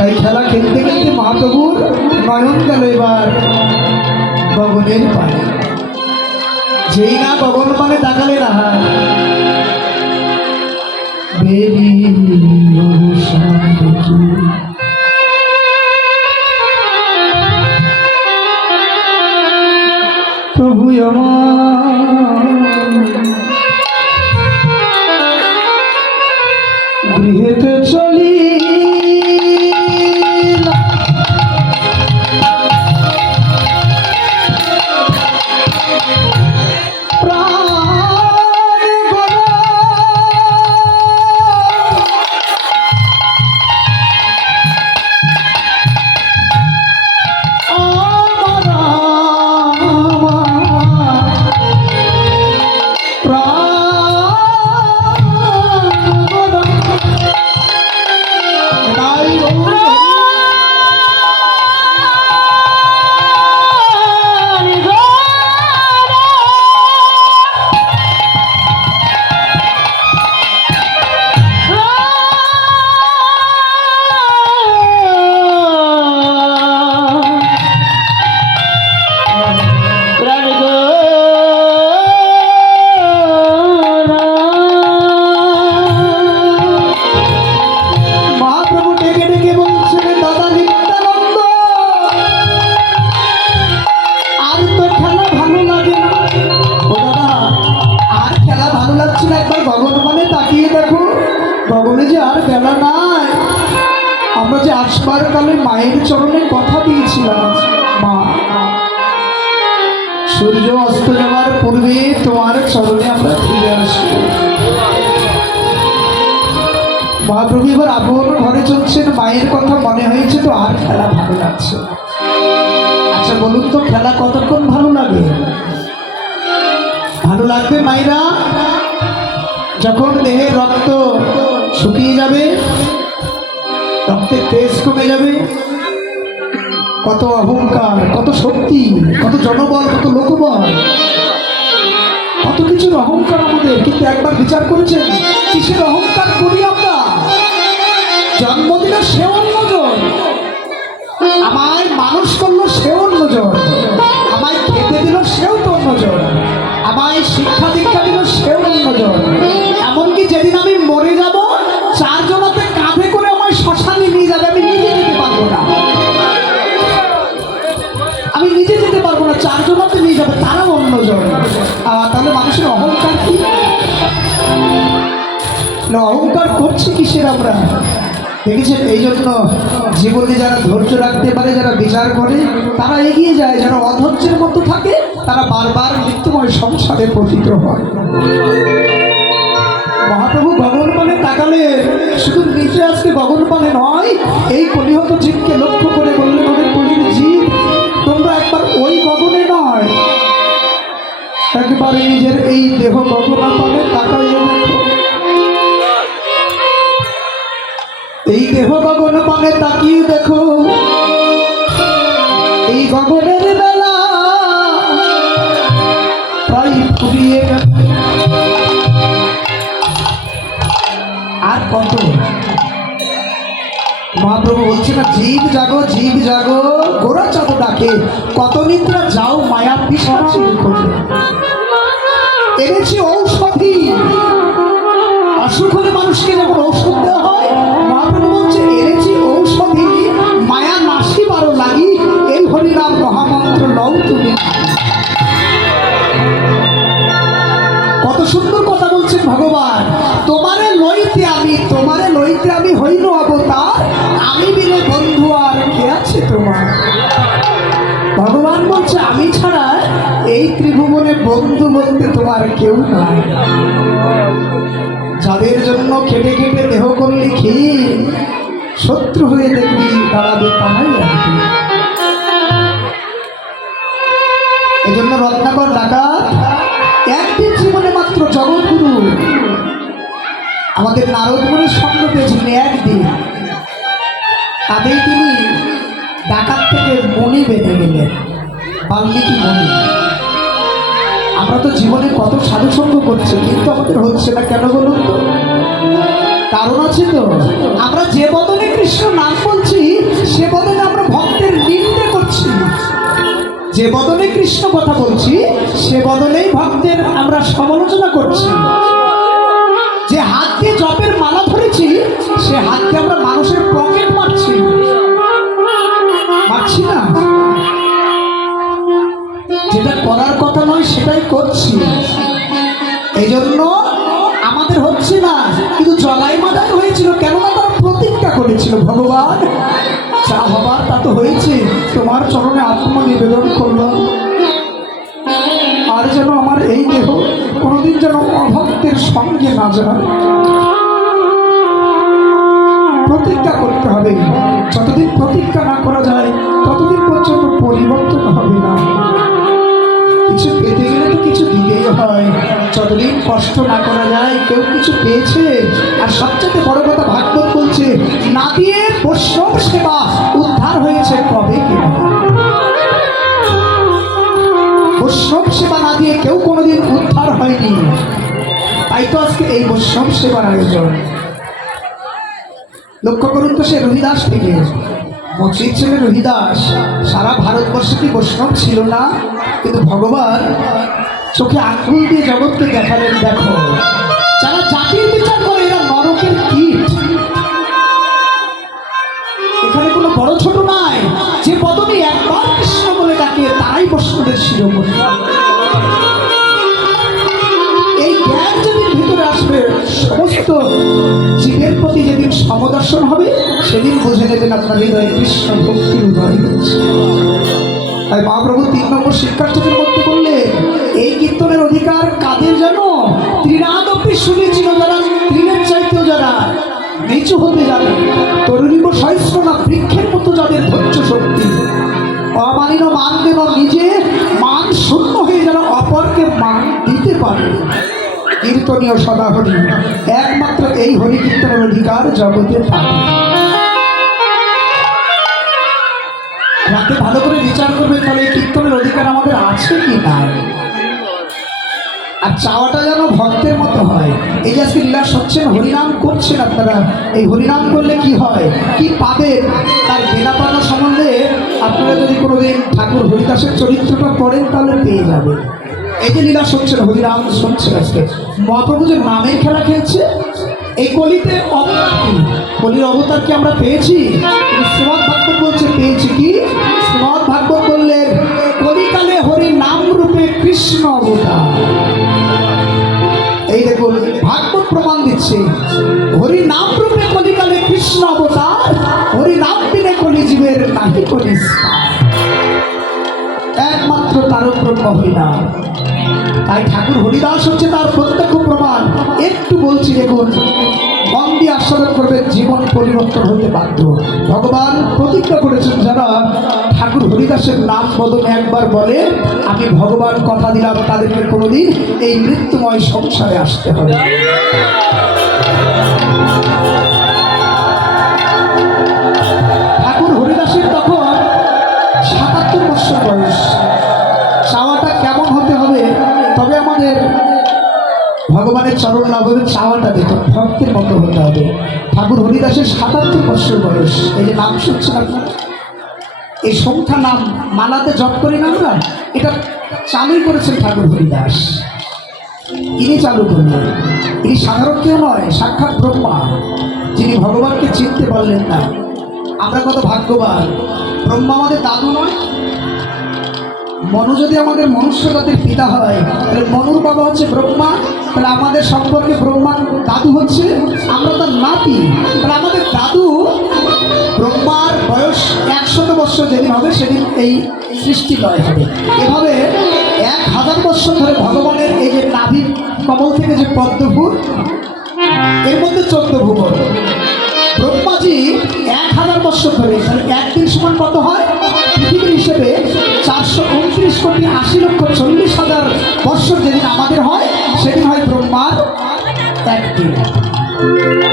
তাই খেলা খেলতে খেলতে মহাপ্রভুর নয়ন গেল এবার গগনের পানে। যেই না গগন পানে তাকালে না প্রভু গৃহেতে চলি আসবার কালে মায়ের চরণে কথা দিয়েছিলাম, মা সূর্য অস্ত যাওয়ার পূর্বে তোমার চরণে আমরা ফিরে আসবো। মহাপ্রভু এবার আপন ঘরে চলছেন, মায়ের কথা মনে হয়েছে তো আর খেলা ভালো লাগছে। আচ্ছা বলুন তো, খেলা কতক্ষণ ভালো লাগে? ভালো লাগবে মায়েরা যখন দেহের রক্ত শুকিয়ে যাবে, রক্তের তেজ কমে যাবে, কত অহংকার, কত শক্তি, কত জনবল, কত লোকবল, কত কিছুর অহংকার আমাদের। কিন্তু একবার বিচার করেছেন কিসের অহংকার করি আমরা? জন্ম দিল সে অন্যজন, আমায় মানুষ করলো সে অন্যজন, আমায় খেতে দিল সেও তো অন্যজন, আমায় শিক্ষা দীক্ষা দিল সেও অন্যজন। এমনকি যেদিন আমি মরে যাব, চারজনাতে কাঁধে করে আমায় শ্মশানে নিয়ে যাবে, আমি নিজে যেতে পারবো না, আমি নিজে যেতে পারবো না, চারজনাতে নিয়ে যাবে, তারাও অন্যজন। তাহলে মানুষের অহংকার কি? অহংকার করছি কিসের আমরা? দেখেছেন, এই জন্য জীবনে যারা ধৈর্য রাখতে পারে, যারা বিচার করে, তারা এগিয়ে যায়। যারা অধৈর্যের মতো থাকে, তারা বারবার মৃত্যুময় সংসারে পতিত হয়। মহাপ্রভু গগন পানে তাকালে, শুধু নিজে আজকে গগন পানে নয়, এই কলিহত জীবকে লক্ষ্য করে বললেন, ওদের কলির জীব, তোমরা একবার ওই গগনে নয়, একবার নিজের এই দেহ গগন পানে তাকাইয়ে দেখো। এই দেহ গগন পানে তাকিয়ে দেখো, এই গগনের বেলা প্রায় ফুরিয়ে গেল। আর কত? মহাপ্রভু বলছে না, জীব জাগো, জীব জাগো, গোরা চাঁদ ডাকে, কত নিদ্রা যাও মায়া পিশাচের খোঁজে। এনেছি ঔষধি, অসুখ হলে মানুষকে যখন ঔষধ দেওয়া হয়, মহাপ্রভু বলছে এনেছি ঔষধি, মায়া নাশি বারো লাগি, এই হরিনাম মহামন্ত্র লও তুমি। কত সুন্দর কথা বলছেন ভগবান। তোমারে লইতে আমি, তোমারে লইতে আমি হইল অবতার, আমি বিলে বন্ধু আর কে আছে তোমার? ভগবান বলছে আমি ছাড়া এই ত্রিভুবনে বন্ধু বলতে তোমার কেউ নাই। যাদের জন্য খেটে খেটে দেহ করলে খেয়ে শত্রু হয়ে দেখবি দাঁড়াবে, তাহাই আসবে। এই জন্য রত্নাকর ডাকাত একদিন জীবনে মাত্র জগৎগুরু আমাদের নারদমুনির সঙ্গ পেয়েছিলেন একদিন। তাদের তিনি ডাকাত থেকে মণি বেঁধে গেলেন, বাল্মীকি মণি। আমরা তো জীবনে কত সাধুসঙ্গ করছি, কিন্তু আমাদের হচ্ছে না কেন বলুন তো? কারণ আছে তো, আমরা যে বদনে কৃষ্ণ নাম বলছি কথা বলছি সে বদলেই ভক্তের আমরা সমালোচনা করছি। যে হাত দিয়ে জপের মালা ধরেছি সে হাত দিয়ে আমরা মানুষের পকেট মারছি না, যেটা করার কথা নয় সেটাই করছি। এই জন্য আমাদের হচ্ছে না, কিন্তু জলাই মাদায় হয়েছিল। কেননা তারা প্রতিজ্ঞা করেছিল, ভগবান যা হবার তা তো হয়েছে, তোমার চরণে আত্মনিবেদন করলাম, আর যেন আমার এই দেহ কোনোদিন যেন অভক্তের সঙ্গে না যায়। প্রতিজ্ঞা করতে হবে, যতদিন প্রতিজ্ঞা না করা যায় ততদিন পর্যন্ত পরিবর্তন হবে না। কিছু পেতে গেলে তো কিছু দিতেই হয়, যতদিন কষ্ট না করা যায়। কেউ কিছু পেয়েছে, আর সবচেয়ে বড় কথা ভাগবত বলছে না দিয়ে বৈষ্ণব সেবা উদ্ধার হয়েছে কবে কেন? বৈষ্ণব সেবা না দিয়ে কেউ কোনোদিন উদ্ধার হয়নি। তাই তো আজকে এই বৈষ্ণব সেবার আয়োজন। লক্ষ্য করুন তো, সে রবিদাস থেকে মচির ছেলে রবিদাস, সারা ভারতবর্ষে কি বৈষ্ণব ছিল না? কিন্তু ভগবান চোখে আঙুল দিয়ে জগৎকে দেখালেন, দেখো যারা জাতির বিচার করে এরা নরকের কীট। এখানে কোনো বড় ছোট নাই, যে পদবী একবার কৃষ্ণ বলে ডাকে তাই বৈষ্ণবের শিরোমণি। এই জ্ঞান যেদিন ভিতরে আসবে, সমস্ত জীবের প্রতি যেদিন সমদর্শন হবে, সেদিন বুঝে নেবেন আপনার হৃদয়ে কৃষ্ণ ভক্তির উদয় হচ্ছে। তাই মহাপ্রভু 3 নম্বর শিক্ষার্থীদের মধ্যে বললেন, এই কীর্তনের অধিকার কাদের জানো? ত্রিনাদপি শুনেছিল যারা, তৃণের চাইতেও যারা নিচু হতে জানে, তরুণীব সহিষ্ণ না বৃক্ষের মতো যাদের ধৈর্য শক্তি, অমানিন মান দেন নিজে মান শূন্য হয়ে যারা অপরকে মান দিতে পারে, কীর্তনীয় সদা হরি, একমাত্র এই হরি কীর্তনের অধিকার জগতে থাকে। রাতে ভালো করে বিচার করবে, তাহলে এই কীর্তনের অধিকার আমাদের আছে কি নাই। আর চাওয়াটা যেন ভক্তের মতো হয়। এই যে আজকে লীলা সচ্ছেন, হরিনাম করছেন আপনারা, এই হরিনাম করলে কি হয়, কি পাবেন, তার বেনাপানা সম্বন্ধে আপনারা যদি কোনোদিন ঠাকুর হরিদাসের চরিত্রটা পড়েন তাহলে পেয়ে যাবে। এই যে লীলা শুনছেন, হরিনাম শুনছেন, আজকে মহাপ্রভু যে নামের খেলা খেলছে, এই কলিতে অবতার কি, কলির অবতার কি আমরা পেয়েছি? শ্রীমদ্ ভাগবত বলছে পেয়েছি কি? শ্রীমদ্ ভাগবত বললেন কলিকালে হরি নাম রূপে কৃষ্ণ অবতার। এই দেখুন ভাগবত প্রমাণ দিচ্ছে, হরি নাম রূপে কলিকালে কৃষ্ণ অবতার, হরি নাম বিনে কলি জীবের নাহি কলি, একমাত্র তার ব্রহ্ম হরিনাম। তাই ঠাকুর হরিদাস হচ্ছে তার প্রত্যক্ষ প্রমাণ। একটু বলছি দেখুন, মন দিয়ে আস্বাদন করবেন, জীবন পরিবর্তন হতে বাধ্য। ভগবান প্রতিজ্ঞা করেছেন, যারা ঠাকুর হরিদাসের নাম বদলে একবার বলে আমি ভগবান কথা দিলাম, তাদেরকে কোনোদিন এই মৃত্যুময় সংসারে আসতে হবে। ঠাকুর হরিদাসের তখন ৭৭ বছর বয়স। চাওয়াটা কেমন হতে হবে, তবে আমাদের ভগবানের চরণ লাভ হবে, চাওয়াটা দেখুন ভক্তের মতো হতে হবে। ঠাকুর হরিদাসের ৭৭ বছর বয়স। এই যে নাম শুনছেন আপনারা, এই সংখ্যা নাম মালাতে জপ করি না আমরা, এটা চালু করেছেন ঠাকুর হরিদাস। ইনি চালু করলেন। ইনি সাধারণ কেউ নয়, সাক্ষাৎ ব্রহ্মা, যিনি ভগবানকে চিনতে পারলেন না। আমরা কত ভাগ্যবান, ব্রহ্মা আমাদের দাদু নয়। মনু যদি আমাদের মনুষ্য জাতির পিতা হয়, তাহলে মনুর বাবা হচ্ছে ব্রহ্মা, তাহলে আমাদের সম্পর্কে ব্রহ্মার দাদু হচ্ছে আমরা তার নাতি। তাহলে আমাদের দাদু ব্রহ্মার বয়স ১০০ বৎসর যেদিন হবে সেদিন এই সৃষ্টি লয় হবে। এভাবে ১০০০ বৎসর ধরে ভগবানের এই যে নাভি কমল থেকে যে পদ্মফুল, এর মধ্যে ১৪ ভুবন। ব্রহ্মাজি ১০০০ বৎসর ধরে, তাহলে একদিন সমান কত হয় পৃথিবীর হিসেবে? ৪২৯,৮০,৪০,০০০ বৎসর যেদিন আমাদের হয়, সেদিন হয় ব্রহ্মার একদিন।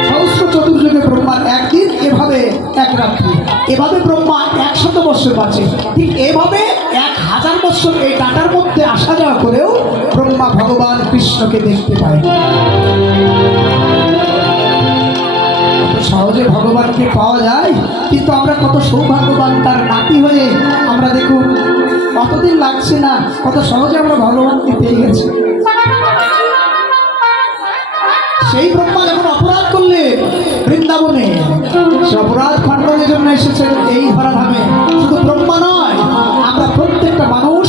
সহস্র চতুর্যুগে ব্রহ্মার একদিন, এভাবে এক রাত্রি। এভাবে ব্রহ্মা ১০০ বৎসর বাঁচে। ঠিক এভাবে ১০০০ বৎসর এই ডাটার মধ্যে আসা যাওয়া করেও ব্রহ্মা ভগবান কৃষ্ণকে দেখতে পায়। তো সহজে ভগবানকে পাওয়া যায়, কিন্তু আমরা কত সৌভাগ্যবান তার নাতি হয়ে। আমরা দেখুন কতদিন লাগছে না, কত সহজে আমরা ভগবানকে পেয়ে গেছি। সেই ব্রহ্মা যখন অপরাধ করলে বৃন্দাবনে, সে অপরাধ খণ্ডনের জন্য এসেছেন এই ধরাধামে। শুধু ব্রহ্মা নয়, আমরা প্রত্যেকটা মানুষ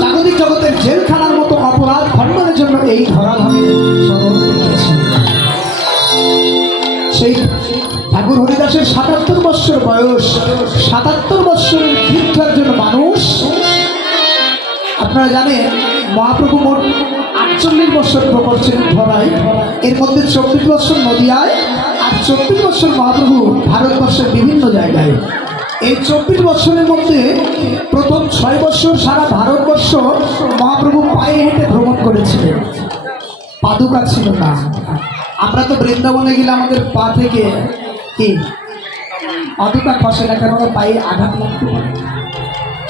জাগতিক জগতের জেলখানার মতো অপরাধ খণ্ডনের জন্য এই ধরাধামে শরণ পেয়েছি। সেই ঠাকুর হরিদাসের ৭৭ বৎসর বয়স, ৭৭ বৎসরের বৃদ্ধ একজন মানুষ। আপনারা জানেন মহাপ্রভু মোট ৪৮ বৎসর প্রকট ছিলেন ধরায়, এর মধ্যে ২৪ বৎসর নদিয়ায় আর ২৪ বৎসর মহাপ্রভু ভারতবর্ষের বিভিন্ন জায়গায়। এই ২৪ বৎসরের মধ্যে প্রথম ৬ বৎসর সারা ভারতবর্ষ মহাপ্রভু পায়ে হেঁটে ভ্রমণ করেছিলেন, পাদুকা ছিল না। আমরা তো বৃন্দাবনে গেলে আমাদের পা থেকে কি পাদুকা খসে না, কেন পায়ে আঘাত লাগতে পারে।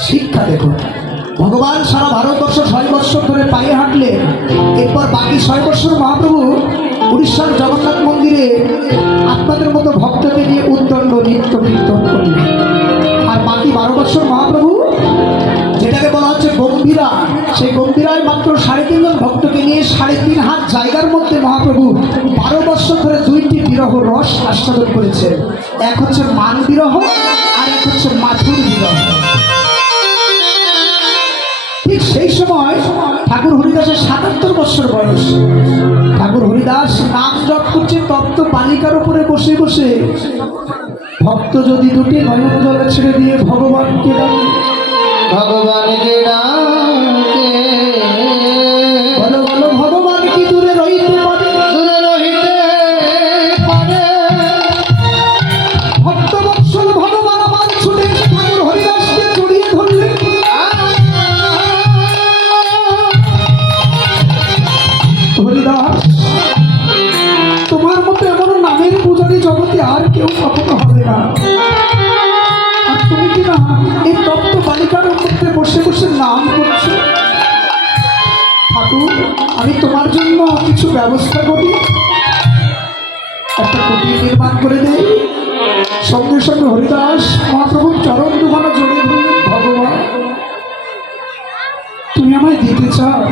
শিক্ষা দেখুন, ভগবান সারা ভারতবর্ষ ৬ বৎসর ধরে পায়ে হাঁটলেন। এরপর বাকি ৬ বৎসর মহাপ্রভু উড়িষ্যার জগন্নাথ মন্দিরে আপনাদের মতো ভক্তকে নিয়ে উদ্দণ্ড নৃত্য কীর্তন করলেন। আর বাকি ১২ বৎসর মহাপ্রভু, যেটাকে বলা হচ্ছে গম্ভীরা, সেই গম্ভীরায় মাত্র ৩.৫ জন ভক্তকে নিয়ে ৩.৫ হাত জায়গার মধ্যে মহাপ্রভু ১২ বৎসর ধরে ২টি বিরহ রস আস্বাদন করেছেন। এক হচ্ছে মান বিরহ, আর এক হচ্ছে মাথুর বিরহ। ঠিক সেই সময় ঠাকুর হরিদাসের ৭৭ বৎসর বয়স। ঠাকুর হরিদাস নাম জপ করছে তপ্ত বালিকার উপরে বসে বসে। ভক্ত যদি দুটি নয়ন জলে ছেড়ে দিয়ে ভগবানকে ডাকে, ভগবানকে ডাকে, বলো বলো ভগবান কি দূরে রইতে পারে, দূরে রইতে পারে। ভক্ত বৎসল ভগবান আমার ছুটে ঠাকুর হরিদাসকে জড়িয়ে ধরলেন। হরিদাস, তোমার মতো এমন নামের পূজারী জগতে আর কেউ কখনো হবে না। আর তুমি কি না এই তপ্ত বালিকার মধ্যে বসে বসে নাম করছো? ঠাকুর, আমি তোমার জন্য কিছু ব্যবস্থা করি, একটা কুটির নির্মাণ করে দেই। সঙ্গে সঙ্গে হরিদাস মহাপ্রভুর চরণ দুখানা জড়িয়ে ধরলেন। ভগবান, তুমি আমায় দিতে চাও?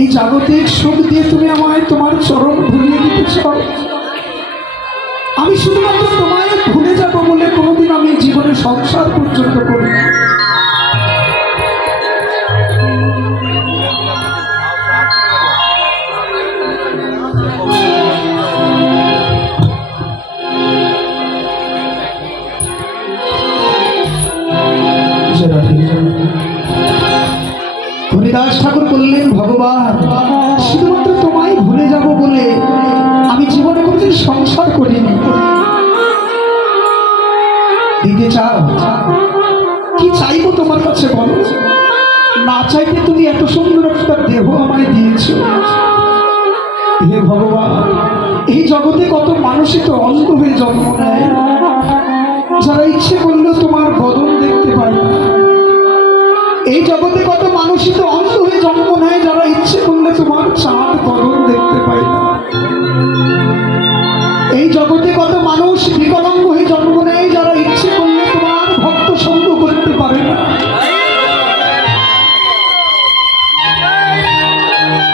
এই জাগতিক সুখ দিয়ে তুমি আমায় তোমার চরণ ভুলিয়ে দিতে চাও? আমি শুধুমাত্র তোমায় ভুলে যাবো বলে কোনোদিন আমি জীবনে সংসার পর্যন্ত করি না। হরিদাস ঠাকুর বললেন, ভগবান, শুধুমাত্র তোমায় ভুলে যাব বলে আমি জীবনে কোনোদিন সংসার করিনি। দিতে চাও? কি চাইবো তোমার কাছে বলো? না চাইতে তুমি এত সুন্দর একটা দেহ আমায় দিয়েছ। হে ভগবান, এই জগতে কত মানুষই তো অন্ধ হয়ে জন্ম নেয়, যারা ইচ্ছে করলেও তোমার বদন দেখতে পায় না। এই জগতে কত মানুষই তো অন্ধ হয়ে জন্ম নেয়, যারা ইচ্ছে করলে তোমার চাঁদ বদন দেখতে পায় না। এই জগতে কত মানুষ বিকলাঙ্গ হয়ে জন্ম নেয়, যারা ইচ্ছে করলে তোমার ভক্ত সঙ্গ করতে পারে না।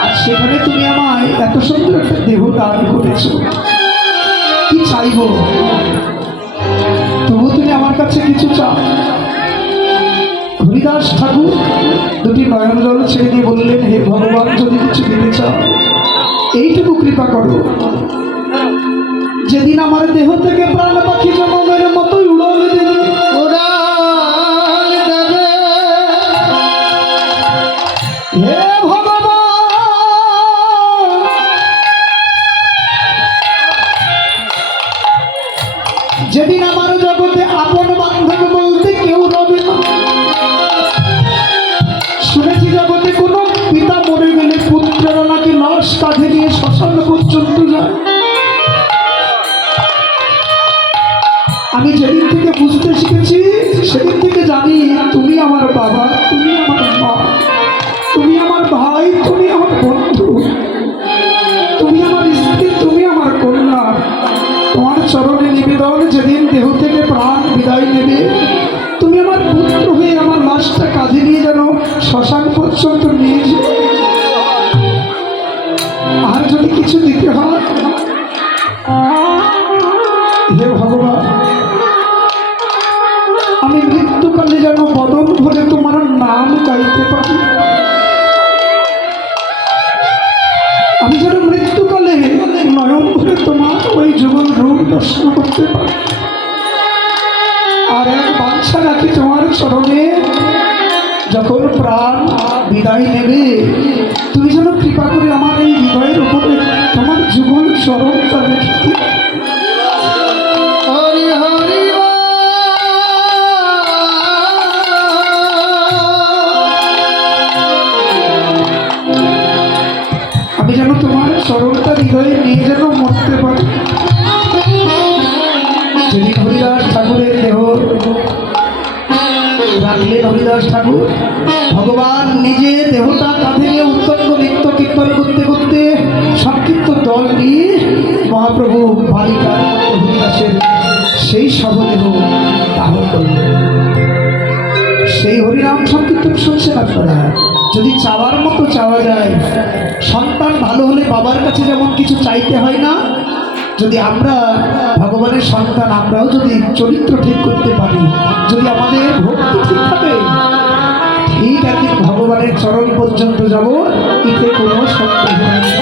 আর সেখানে তুমি আমায় এত সুন্দর একটা দেহ দান করেছ। কি চাইবো? তবু তুমি আমার কাছে কিছু চাও? হরিদাস ঠাকুর দুটি নয়ন জল ছেড়ে দিয়ে বললেন, হে ভগবান, যদি কিছু দিতে চাও এইটুকু কৃপা করো, যেদিন আমার দেহ থেকে প্রাণ পাখি জন্মের মতোই উড়াল দেবে, হে ভগবান, যেদিন আমার জগতে আপন বান্ধব বলতে কেউ রবে না। শুনেছি জগতে কোনো পিতা মরে গেলে পুত্রেরা নাকি লাশ কাঁধে নিয়ে শ্মশান পর্যন্ত যায়। আমি যেদিন থেকে বুঝতে শিখেছি সেদিন থেকে জানি তুমি আমার বাবা, তুমি আমার মা, তুমি আমার ভাই, তুমি আমার বন্ধু, তুমি আমার স্ত্রী, তুমি আমার কন্যা। নেবে, তুমি আমার পুত্র হয়ে আমার লাশটা কাঁধে নিয়ে যেন শ্মশান পর্যন্ত নিয়ে যাও। আর যদি কিছু দিতে হয়, হে ভগবান, আমি মৃত্যুকালে যেন বদন ভরে তোমার নাম গাইতে পারি, আমি যেন মৃত্যুকালে নয়ন ভরে তোমার ওই যুগল রূপ দর্শন করতে পারি। আর এক বাঞ্ছা রাখি তোমার চরণে, যখন প্রাণ বিদায় নেবে তুমি যেন কৃপা করে আমার এই হৃদয়ের উপরে তোমার যুগল চরণটা রেখে দিও। হরি হরি আমি যেন তোমার চরণটা হৃদয়ে নিয়ে যেন মরতে পারি। যেদিন হরিদাস ঠাকুরের দেহ রাখলেন হরিদাস ঠাকুর, ভগবান নিজে দেহটা কাঁধে নিয়ে উত্তঙ্গ নৃত্য কীর্তন করতে করতে সংক্ষিপ্ত দল নিয়ে মহাপ্রভু বালিকা হরিদাসের সেই শবদেহ দাহ করলেন। সেই হরিনাম সংকীর্তন শুনছেন আপনারা। যদি চাওয়ার মতো চাওয়া যায়, সন্তান ভালো হলে বাবার কাছে যেমন কিছু চাইতে হয় না, যদি আমরা ভগবানের সন্তান আমরাও যদি চরিত্র ঠিক করতে পারি, যদি আমাদের ভক্তি ঠিক থাকে, ঠিক একদিন ভগবানের চরণ পর্যন্ত যাব, এতে কোনো সন্দেহ নেই।